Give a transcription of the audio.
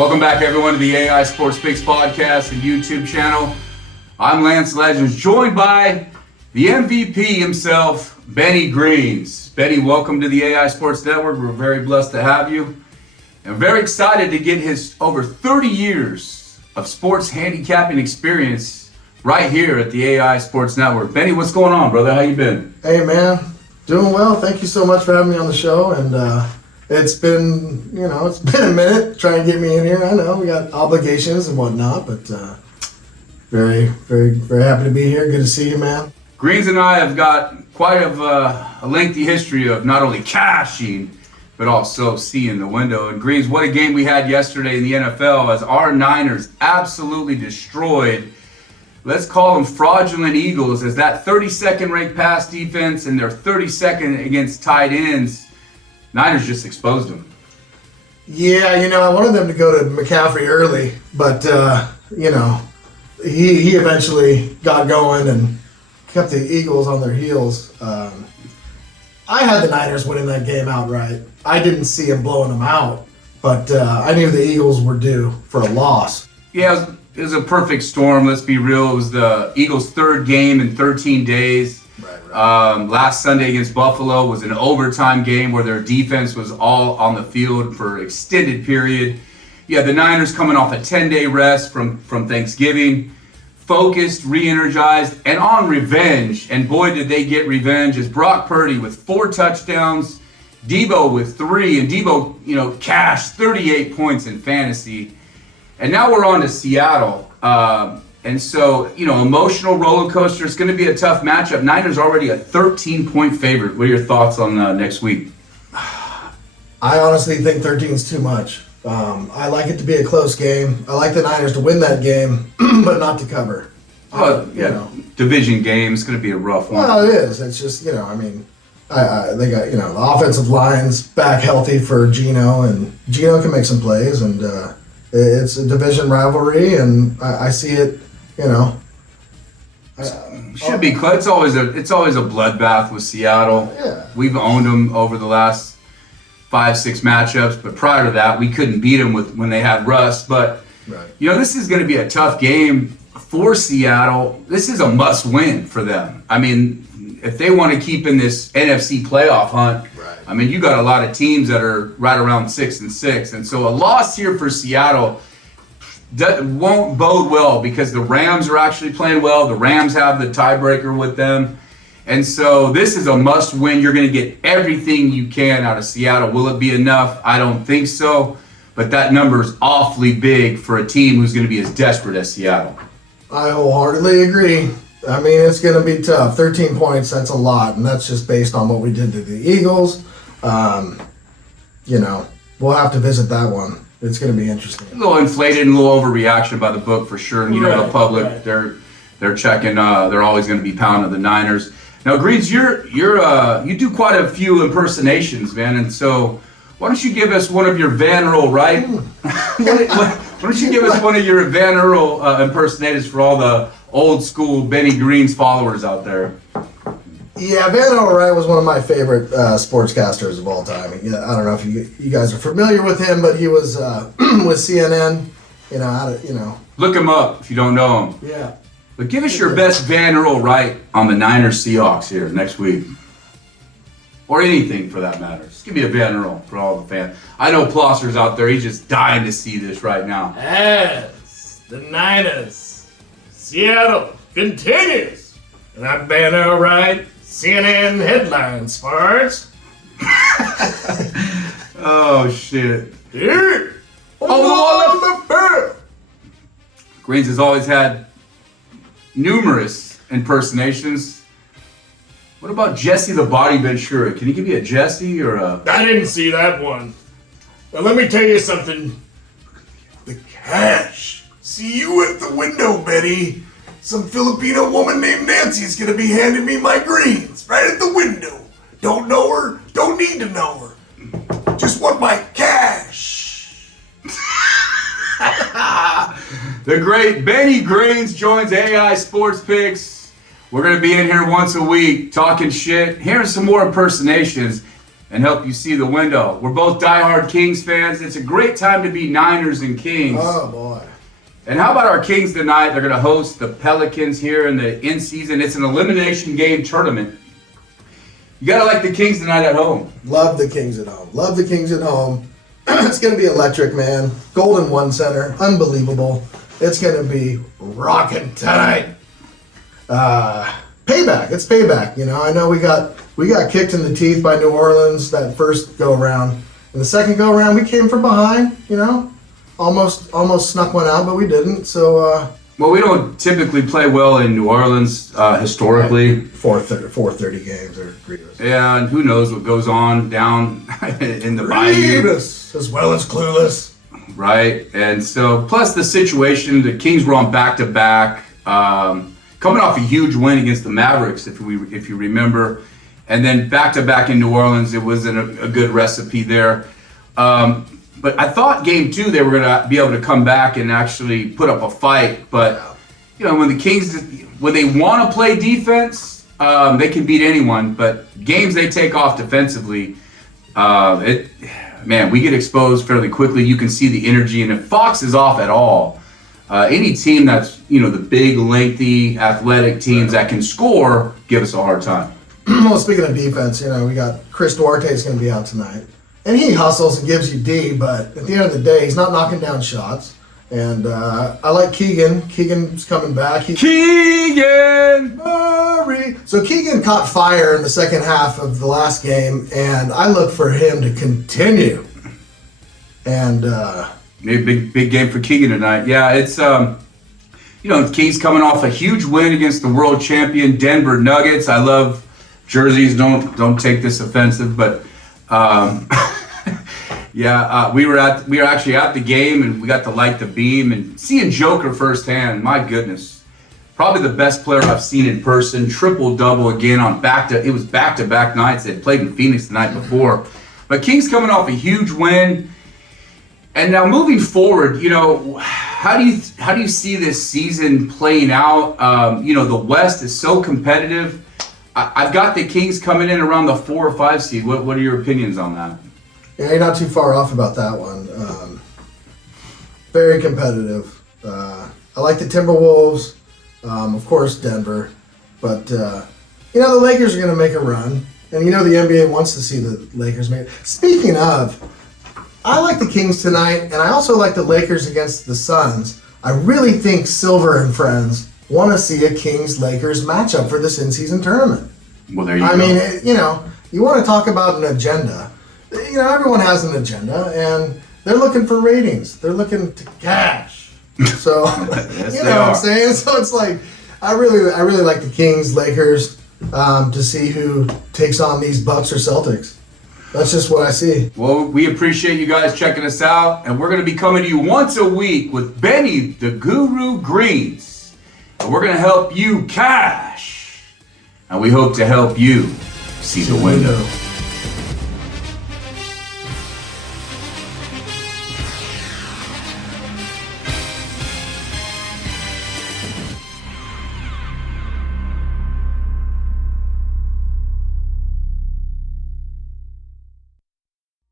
Welcome back, everyone, to the AI Sports Picks podcast and YouTube channel. I'm Lance Legends, joined by the MVP himself, Bennie Greens. Bennie, welcome to the AI Sports Network. We're very blessed to have you. And very excited to get his over 30 years of sports handicapping experience right here at the AI Sports Network. Bennie, what's going on, brother? How you been? Hey, man. Doing well. Thank you so much for having me on the show. And it's been a minute trying to get me in here. I know we got obligations and whatnot, but very, very, very happy to be here. Good to see you, man. Greens and I have got quite a lengthy history of not only cashing, but also seeing the window. And Greens, what a game we had yesterday in the NFL as our Niners absolutely destroyed, let's call them fraudulent Eagles, as that 32nd ranked pass defense and their 32nd against tight ends, Niners just exposed them. Yeah, I wanted them to go to McCaffrey early, but, he eventually got going and kept the Eagles on their heels. I had the Niners winning that game outright. I didn't see them blowing them out, but I knew the Eagles were due for a loss. Yeah, it was a perfect storm, let's be real. It was the Eagles' third game in 13 days. Right. Last Sunday against Buffalo was an overtime game where their defense was all on the field for an extended period. Yeah, the Niners coming off a 10-day rest from Thanksgiving, focused, re-energized, and on revenge. And boy, did they get revenge, as Brock Purdy with 4 touchdowns, Debo with 3, and Debo, cashed 38 points in fantasy. And now we're on to Seattle. And so, emotional roller coaster. It's going to be a tough matchup. Niners already a 13-point favorite. What are your thoughts on next week? I honestly think 13 is too much. I like it to be a close game. I like the Niners to win that game, but not to cover. Division game. It's going to be a rough one. Well, it is. It's just, they got, the offensive line's back healthy for Geno, and Geno can make some plays, and it's a division rivalry, and I see it. Should be close. It's always a bloodbath with Seattle. Yeah. We've owned them over the last 5-6 matchups, but prior to that, we couldn't beat them when they had Russ. But right. This is going to be a tough game for Seattle. This is a must-win for them. I mean, if they want to keep in this NFC playoff hunt, right. I mean, you got a lot of teams that are right around 6-6, and so a loss here for Seattle won't bode well, because the Rams are actually playing well. The Rams have the tiebreaker with them. And so this is a must-win. You're going to get everything you can out of Seattle. Will it be enough? I don't think so. But that number is awfully big for a team who's going to be as desperate as Seattle. I wholeheartedly agree. I mean, it's going to be tough. 13 points, that's a lot. And that's just based on what we did to the Eagles. We'll have to visit that one. It's going to be interesting. A little inflated and a little overreaction by the book for sure. And the public, right. They're checking. They're always going to be pounding the Niners. Now, Greens, you do quite a few impersonations, man. And so, why don't you give us one of your Van Earl, right? Why don't you give us one of your Van Earl impersonators for all the old school Bennie Greens followers out there? Yeah, Van Earl Wright was one of my favorite sportscasters of all time. I don't know if you guys are familiar with him, but he was with CNN. Look him up if you don't know him. Yeah. But give us your best Van Earl Wright on the Niners Seahawks here next week, or anything for that matter. Just give me a Van Earl for all the fans. I know Plosser's out there; he's just dying to see this right now. As the Niners, Seattle continues, and I'm Van Earl Wright. CNN headlines, Sparks. Oh, shit. Dude. On the field. Greens has always had numerous impersonations. What about Jesse the Body Ventura? Can you give me a Jesse or a... I didn't see that one. But let me tell you something. The cash. See you at the window, Betty. Some Filipino woman named Nancy is going to be handing me my greens right at the window. Don't know her, don't need to know her. Just want my cash. The great Bennie Greens joins AI Sports Picks. We're going to be in here once a week talking shit, hearing some more impersonations. and help you see the window. We're both diehard Kings fans. It's a great time to be Niners and Kings. Oh boy. And how about our Kings tonight? They're going to host the Pelicans here in the in-season. It's an elimination game tournament. You got to like the Kings tonight at home. Love the Kings at home. Love the Kings at home. It's going to be electric, man. Golden One Center. Unbelievable. It's going to be rocking tonight. Payback. It's payback. You know, I know we got kicked in the teeth by New Orleans that first go-around. In the second go-around, we came from behind, you know. Almost snuck one out, but we didn't. So, well, we don't typically play well in New Orleans historically. 4:30 games are grievous. Yeah, and who knows what goes on down in the bayou. Grievous, as well as clueless. Right, and so plus the situation, the Kings were on back-to-back, coming off a huge win against the Mavericks, if you remember, and then back-to-back in New Orleans. It wasn't a good recipe there. But I thought game 2 they were going to be able to come back and actually put up a fight. But, you know, when the Kings, when they want to play defense, they can beat anyone. But games they take off defensively, we get exposed fairly quickly. You can see the energy. And if Fox is off at all, any team that's, you know, the big, lengthy, athletic teams that can score give us a hard time. Well, speaking of defense, you know, we got Chris Duarte is going to be out tonight. And he hustles and gives you D, but at the end of the day, he's not knocking down shots. And I like Keegan. Keegan's coming back. Keegan Murray. So Keegan caught fire in the second half of the last game, and I look for him to continue. And big game for Keegan tonight. Yeah, it's you know, the Kings coming off a huge win against the world champion Denver Nuggets. I love jerseys. Don't take this offensive, but. We were actually at the game, and we got to light the beam and seeing Joker firsthand. My goodness, probably the best player I've seen in person. Triple double again on it was back-to-back nights. They played in Phoenix the night before, but Kings coming off a huge win, and now moving forward, you know, how do you see this season playing out? You know, the West is so competitive. I've got the Kings coming in around the 4 or 5 seed. What are your opinions on that? Yeah, you're not too far off about that one. Very competitive. I like the Timberwolves, of course Denver, but you know, the Lakers are going to make a run, and you know the NBA wants to see the Lakers make it. Speaking of, I like the Kings tonight, and I also like the Lakers against the Suns. I really think Silver and friends want to see a Kings-Lakers matchup for this in-season tournament. Well, there you go. I mean, you know, you want to talk about an agenda. You know, everyone has an agenda, and they're looking for ratings. They're looking to cash. So, yes, you know what I'm saying? So it's like, I really like the Kings, Lakers, to see who takes on these Bucks or Celtics. That's just what I see. Well, we appreciate you guys checking us out, and we're going to be coming to you once a week with Bennie the Guru Greens. And we're going to help you cash, and we hope to help you see the window.